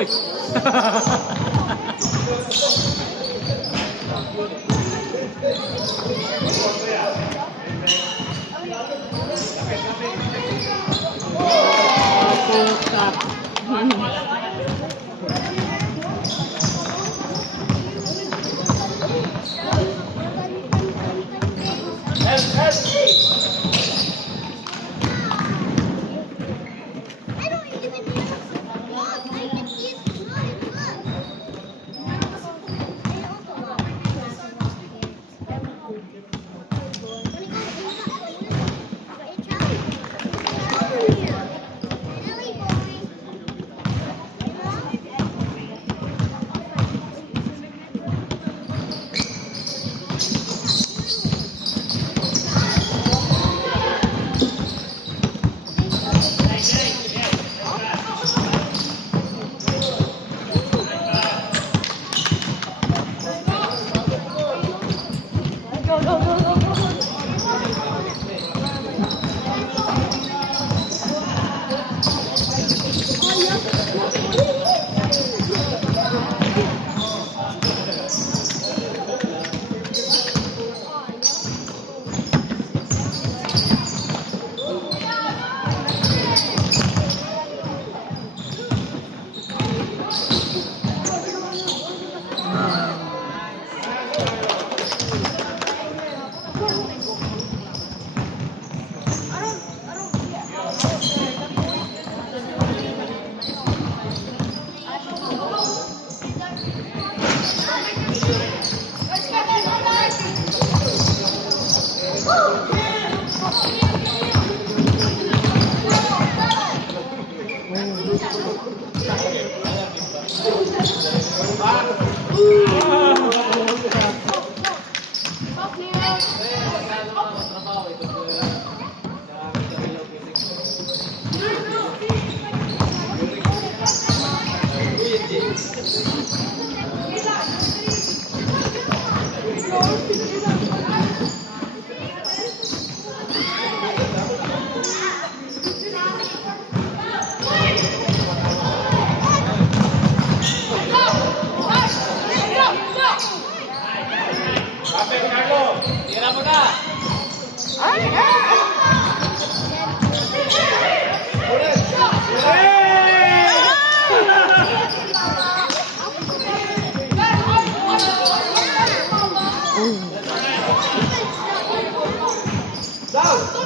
Uy!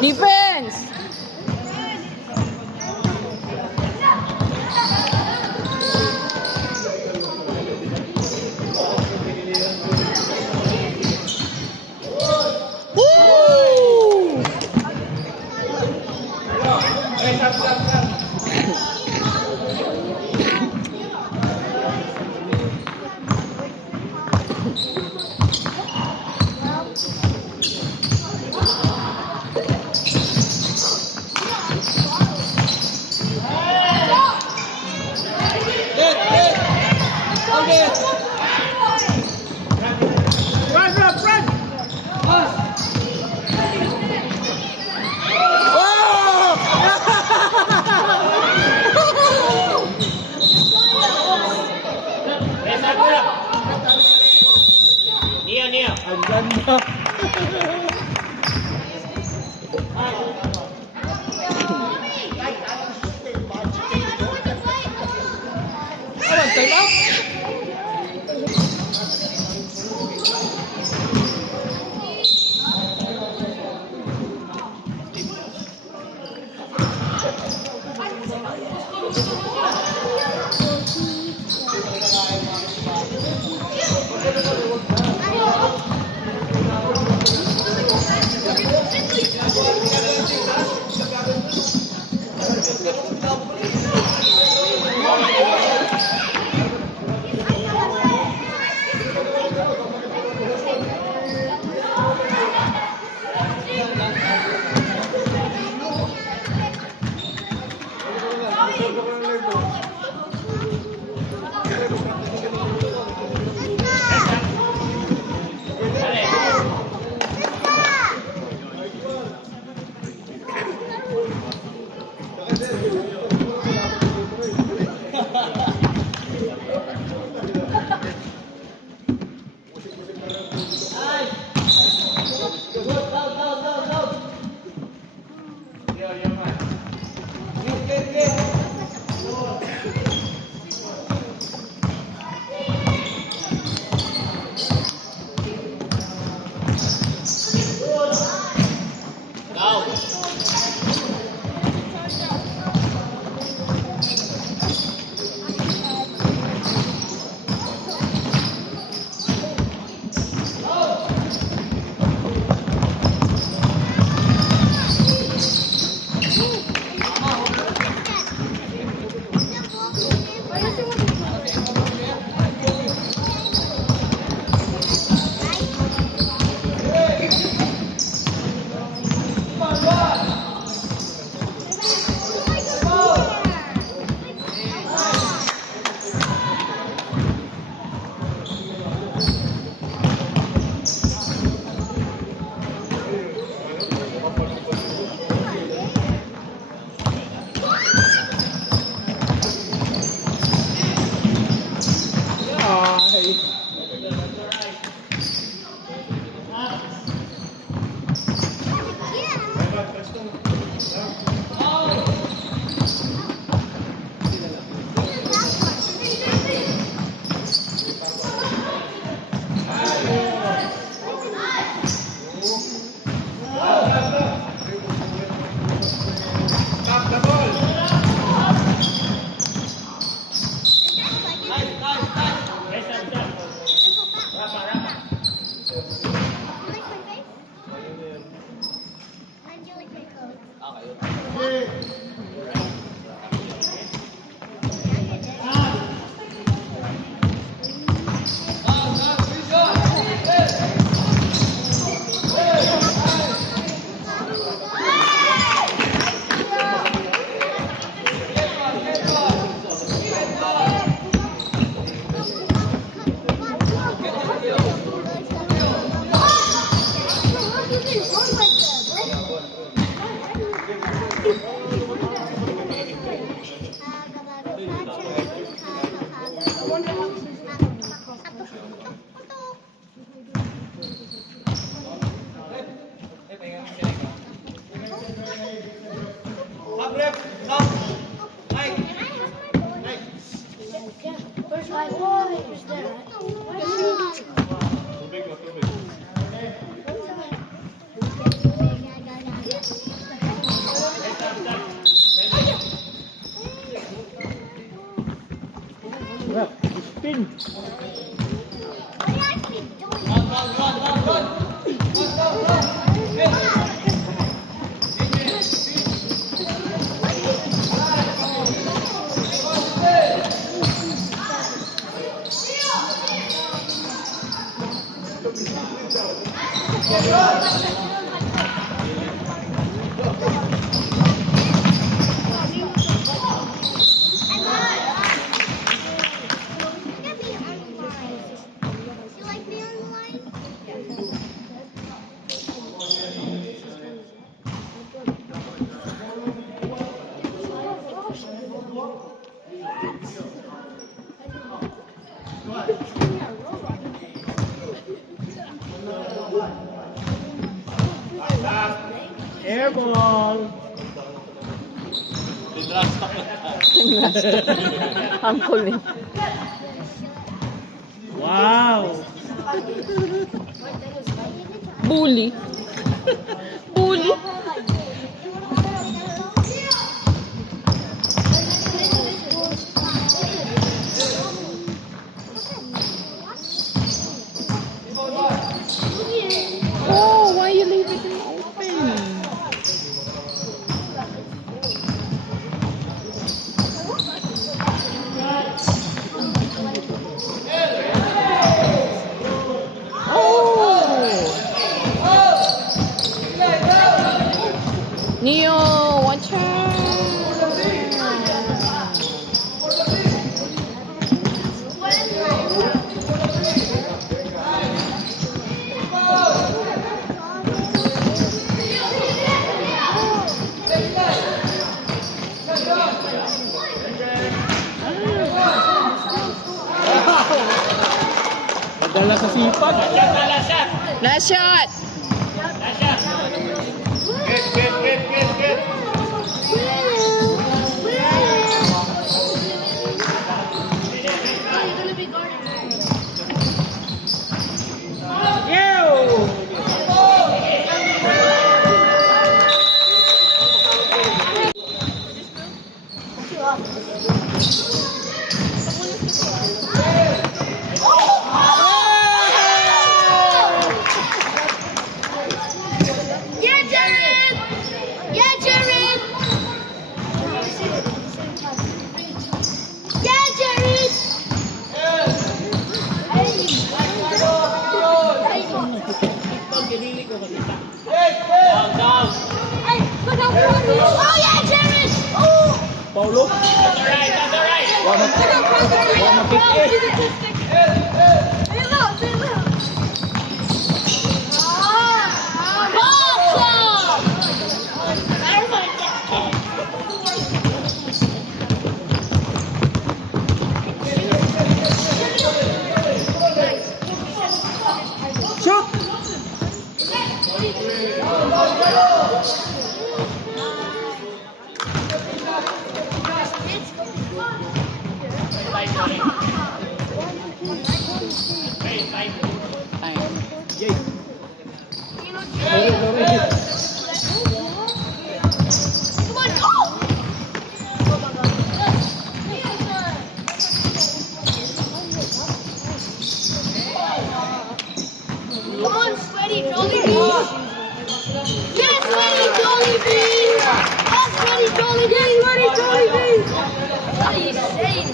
Defense! Airball! Ang kulit. Wow! Bully. Bully. Oh, why you leave it open? Neo, watch out! Padala sa sipag. Last shot! Paulo. Wala mag-pick eh. Shoot! Yay! Come on, Sweaty Jollibees! Yes, Sweaty Jollibees! Yes, Sweaty Jollibees! Yes, Sweaty Jollibees! What are you saying?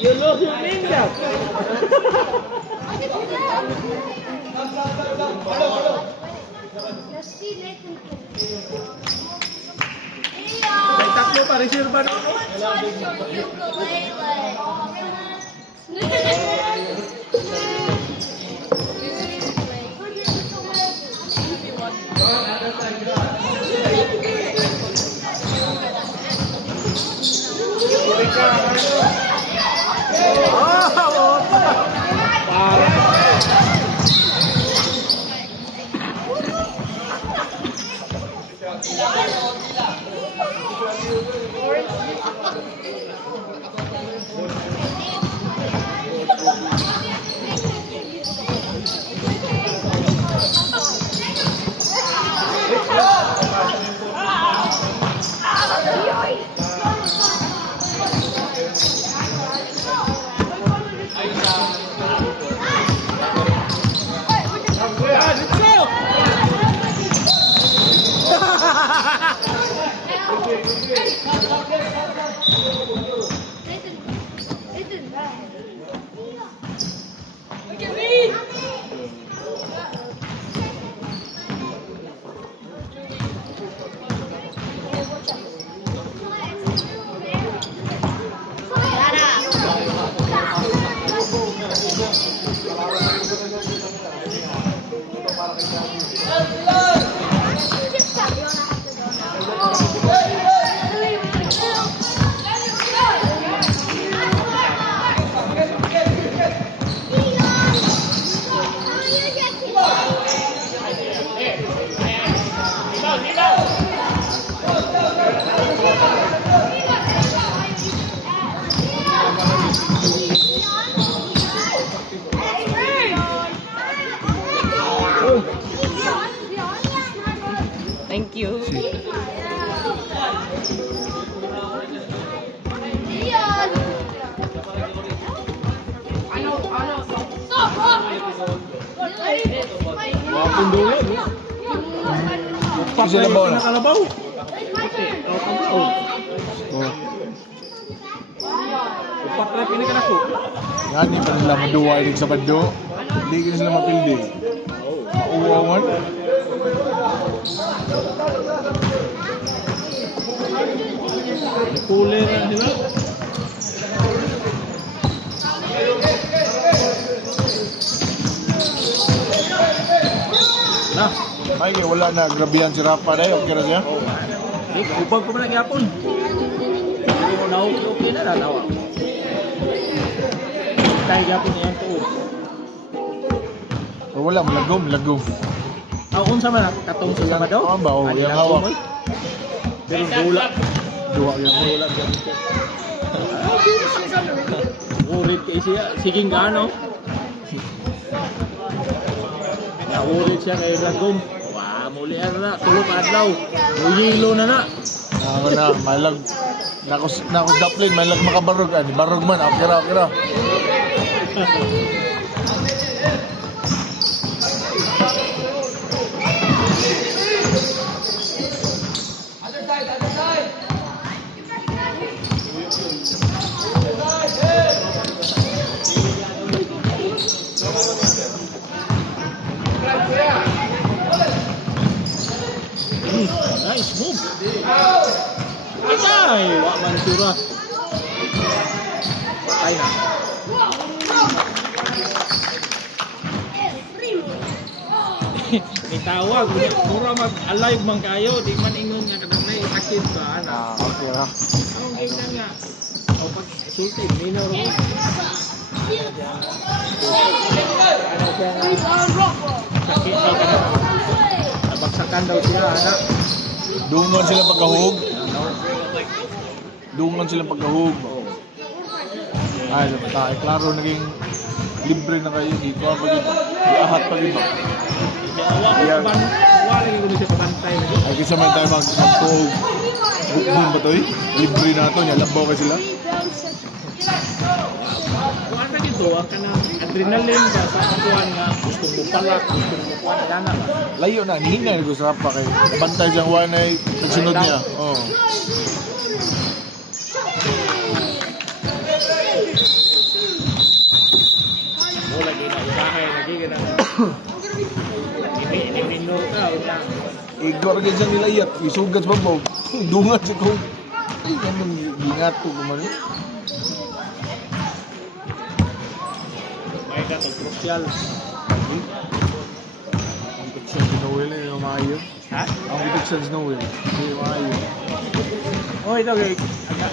You lose your finger. May tatlo pa, reserve ba doon? Shut up. Wapong dulo. Upat Isa na na ba, yung no? pinakalabaw. Ate, kalabaw. Oh. Upat na pinakanako. Yan, di pa nila maduwa din sa bando. Hindi ka sila mapildi. Mauwawan. Cooler na sila. Na, Ay, kaya wala na. Grabihan si Rafa na. Okay na siya. upag pa lagi hapon. Okay na natawa. Tayo hapon niya ang tuod. Pero wala, malagom, malagom. Kung sa man, katong sa sama daw? Oo ba, oo, yung hawak. Pero gula. Duwa yan. Gula. Urid kay siya. Siging gaano? Naurid siya kay Lagom. Wah, muli na. Tulog adlaw. Uyilo na na. Ako na, malag. Nakos daplin, malag makabarog. Ani, barog man. Okay ra, okay ra. Nice move. Patay! Wak man sura. Patay na. May tawag. Mura mag-alive man kayo. Di man ingon nga kadang na sakit ba? Ana. Okay ra. Ang game na nga. O pag sulti, minaw rin. Ano siya nga? Sakit daw ka na. Nabagsakan daw siya, anak. Dungan sila pagkahug. Dungan sila pagkahug. Ay, tayo. Klaro, naging libre na kayo. Di ko ang pag-iba. Iahat pag-iba. Wala lagi ko siya pagantay na yun. Ay, kisa man tayo magtuhog. Bukbun ba to eh? Libre na to. Labaw ka sila. Kung ano dito, ang kanang adrenaline ba sa kapuan nga gusto mo pala, gusto mo kuha na lang. Layo na. Hingay na gusto pa kay. Bantay siyang wanay. Pagsunod niya. Oh. Mo lagi na usahay, lagi ka na. Iniminor ka, utang. Igor ka siyang nilayat. Isugat ba mo? Dungan siya ko. Ay, ganun. Gingat ko kumano. May katong crucial. Ang kitsan si Noel eh. Yung maayo. Ha? Ang kitsan si Noel. Hindi yung maayo. Oh, ito kay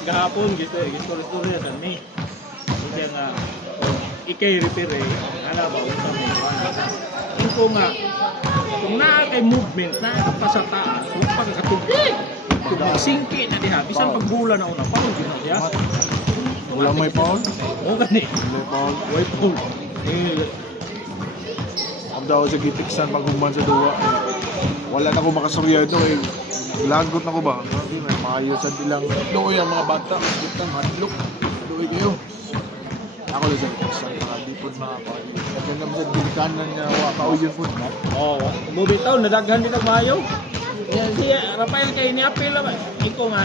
gahapon gito istorya sa ni. Kaya nga ikay repair eh. Ana ba unsa may kuan. Kung nga kung na kay movement na pa sa taas, huwag pa katugtog. Kung singki na diha, bisan pagbula na una, paano yun na diha? Wala may paon? Oo gani. Wala paon. Way pull. Ang daw sa gitiksan paghuman sa duwa. Wala na ko makasurya ito eh. Lagot na ko ba? Hindi na, maayos sa bilang doy ang mga bata. Gitang hadlok. Doy kayo. Ako lang sa gitiksan para di po makapag. Kaya naman sa dinikanan niya, wakauyon po na. Oo. Bubitaw, nadaghan din ang mayo. Yan siya, Rafael kay niapil naman. Iko nga.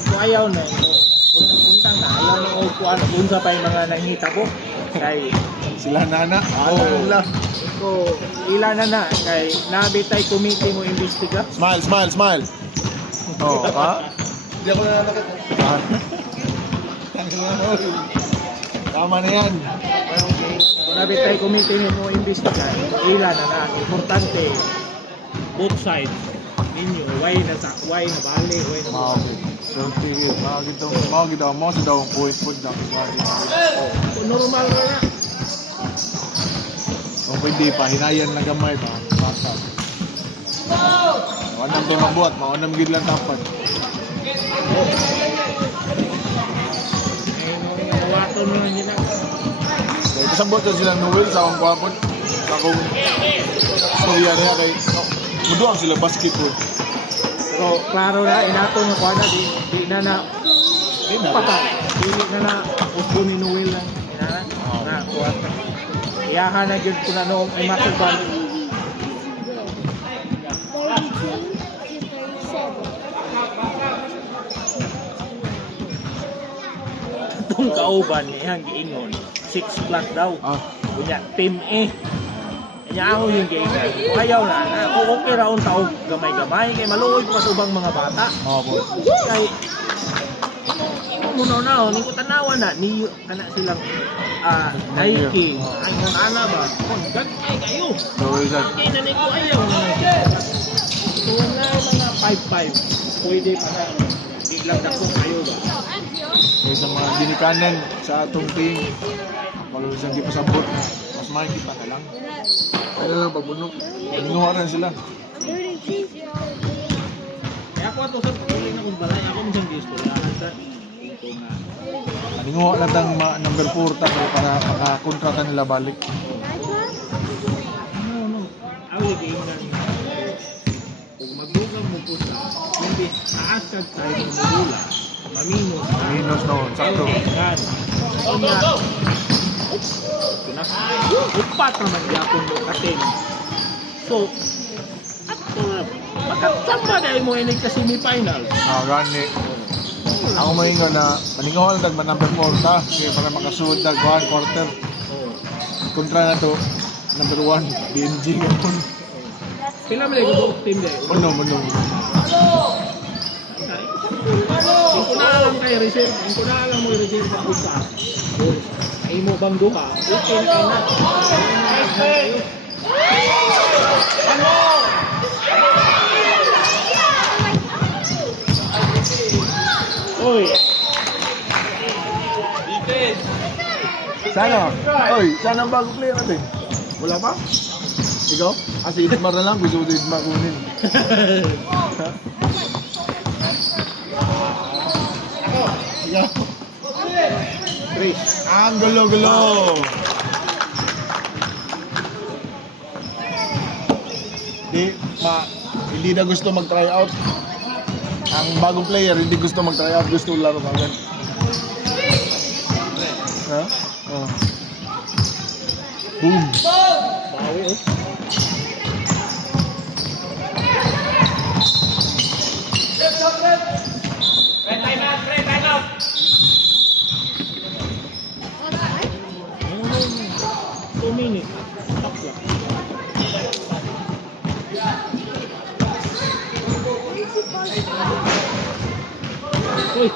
Iko ayaw na. Untang na. Ayaw na o kuan. Unsa pa yung mga nangita ko. Kay Sila nana. Oo. Wala. Iko ila na kay nabitay committee mo imbestiga. Smile, smile, smile. Oh, ha? Hindi ako nananakit. Tama na yan. Kung nabitay committee mo imbestiga, ila na. Importante both sides ninyo. Why na bali, why na Mawagid. So, tigil. Mawagid ako. Mo sa daw ang point po na. normal na. Kung pwede pa, hinayan na gamay pa. Pasal. Maunam tayo mabuhat. Maunam gid lang tapat. Ay, nung nawato mo na nila. Kaya kasabot na silang Noel sa akong kwapon. Sa akong storya niya kay... Muduang sila basketball. So, klaro na, inato nga kuha na, di na na, Hindi na. patay. Dili na usbo ni Noel lang. Na, kuha na. Iyahan na yun kung ano, ay masuban. atong kauban niya giingon 6 flat daw. Ah, Kunya team E. Kanya ako yung game. Ayaw na. Kung okay raon tao gamay-gamay kay maluoy pa sa ubang mga bata. opo. Kay imo mo na ni ko tanawa na ni kana silang Nike. Ay ana ba? Gagmay kayo. So, isa. Okay na niko ayaw na. So na mga 5-5 pwede pa na. Di lang dako kayo ba. Sa mga ginikanan sa atong team. Kalau isang di pasabot na, mas makikita ka lang. Ano lang pagbunok. Inuha rin sila. Kaya ako ato sa pili na kung balay ako minsan gusto na sa ito nga. Inuha na tang number 4 ta para makakontra ka nila balik. No. Awi game na. Kung magdugang mo po sa hindi aasag tayo ng modula, maminos na. Minus no, sakto. Yan. Tunas. Upat naman yapon mo katin. So, ato na. Makatamba dahil mo inig sa semifinals. Gani. Ako maingon na maningohon tag number 4 ta kaya para makasuod tag 1 quarter. Oh. Kontra na to number 1 BNG gapon. Pila man yung team dahil. Ano. Kung na lang kayo reserve, kung na lang mo i-reserve sa isa. Ay mo bang duka? Okay na kayo. Oy. Sana. Oy, sana ang bago player natin. Wala pa? Ikaw? Si Idmar na lang, gusto ko Idmar kunin. Ikaw. Chris. Ang gulo-gulo! Hindi na gusto mag-try out. Ang bagong player, hindi gusto mag-try out, gusto laro agad. Ha? Oh. Boom! Bawi oh. No. 2 minutes. Takla. Uy.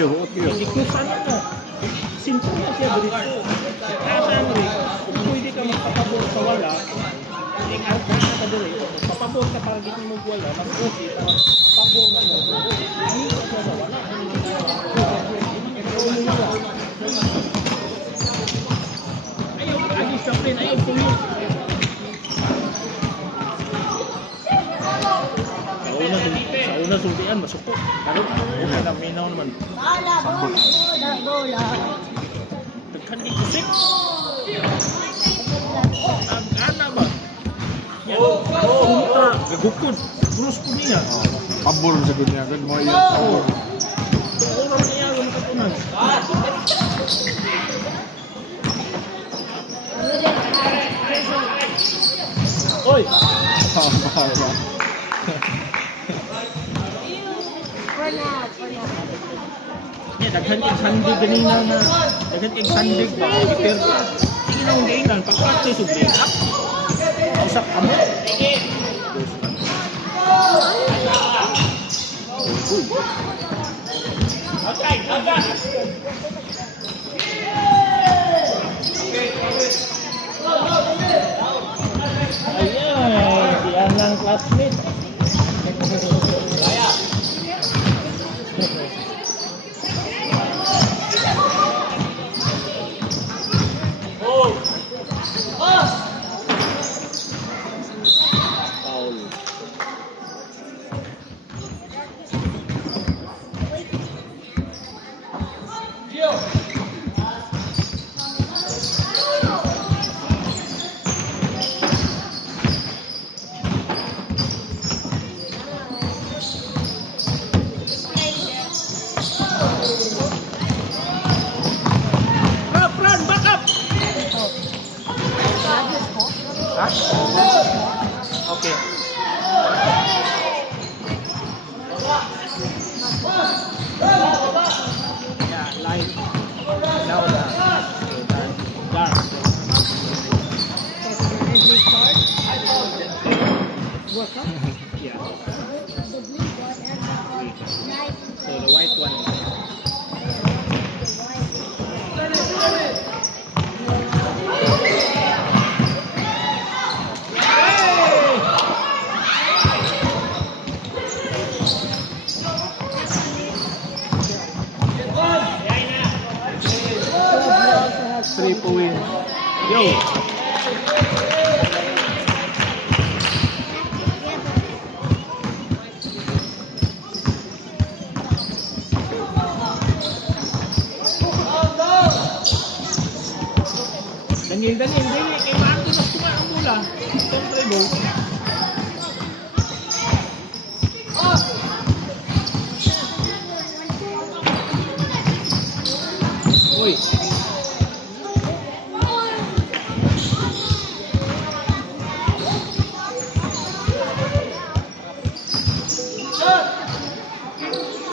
Huot kayo. Ikusan mo. Simple na siya dito. Asan rin, kung pwede ka magpapabor sa wala, ang argana ka dito, papabor ka para dito mo wala, mag-okay, pabor na mo. Ay, siya sa wala. Ayaw, discipline, ayaw tuloy. Sa una sultian, masuko. Pero, una na, minaw naman. Daghan di kusik. Ang ana ba? Punta, gagukod. Terus ko niya. Pabor sa dunya. Gan mo yun. Pabor. Orang niya ang makatunan. Oy! Daghan kang sandig ganina na daghan kang sandig ba pero tingnan mo ganyan pagpatay sa break up usak kamo ayan diyan lang classmate Ha? Okay. Yeah, light. Now dark. Yeah. So the white one. Three point. Yo. Daniel, kay Marco na kuma ang bola. Itong treble. Uy.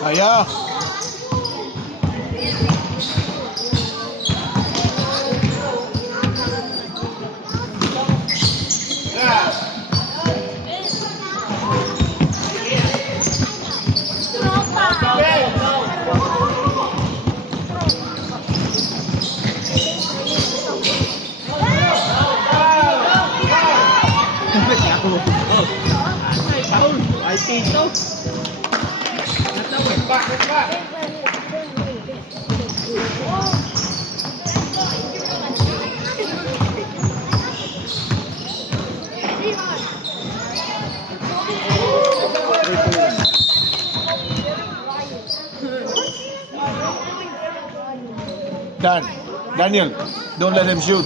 Kaya. Paul, I think so. Daniel, don't let him shoot.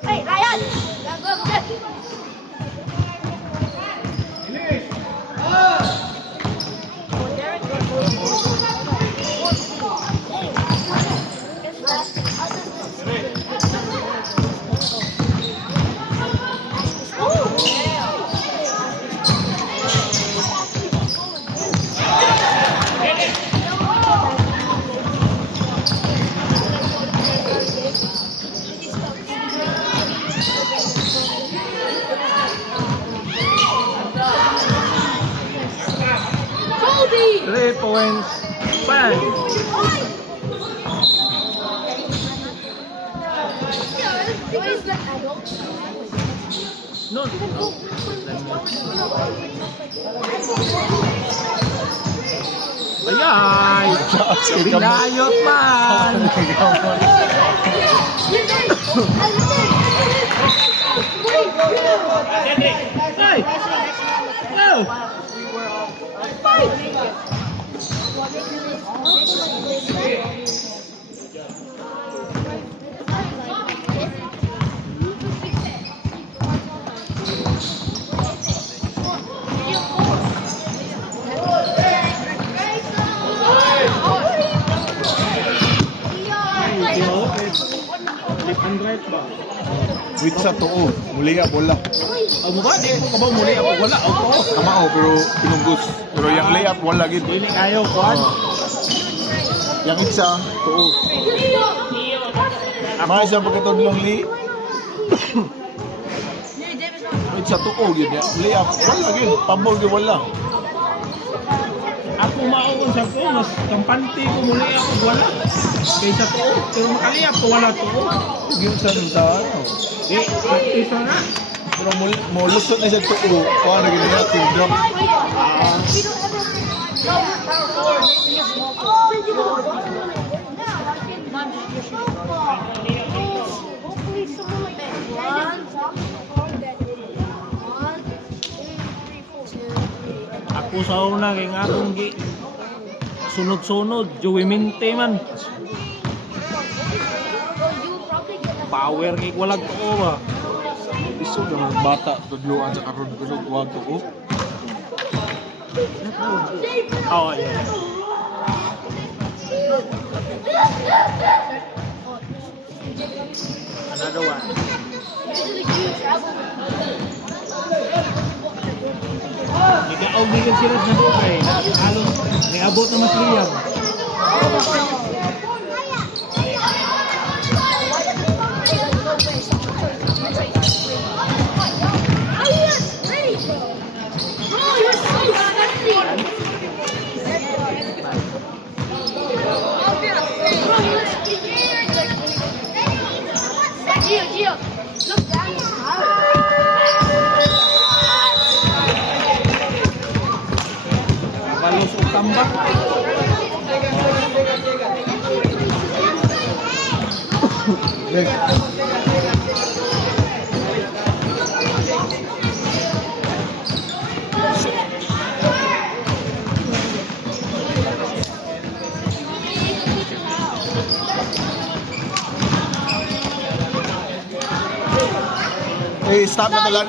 Hey, Ryan! Go, go, Kobe! 3 points. Bang. What is that adult? No. Ayan. Binayot man. Hey. No. Left and right ba? With sa tuo. Muli bola. Ang mukha, di ko kabaw muli ako. Wala, ako. Kamao pero pinunggos. Pero yung layup wala gid. Dili kayo, kuhan. Yang isa tuo. Mga isang pagkatodlong li. With sa tuo gid ya. Layup wala gid. Pambol gid wala. Ako maungon sa ko, mas kampante ko muli ako. Wala. Kaysa to. Pero makaliyap ko, wala to. Yung sa ano. Practice na. Pero mo lusot na siya tuo. Kuha na gid niya team drop. Ako sa una, kaya nga akong sunod-sunod. Joey Minte man. Power kay walang to ba? Iso na mga bata tudluan sa karon kusog wag tuo. Oh, yeah. Another one. Nag-aubigan sila sa buhay. Halong niabot na mas liyang. Gio, Gio, look down. Balos o tambak. Eh, stop na talag.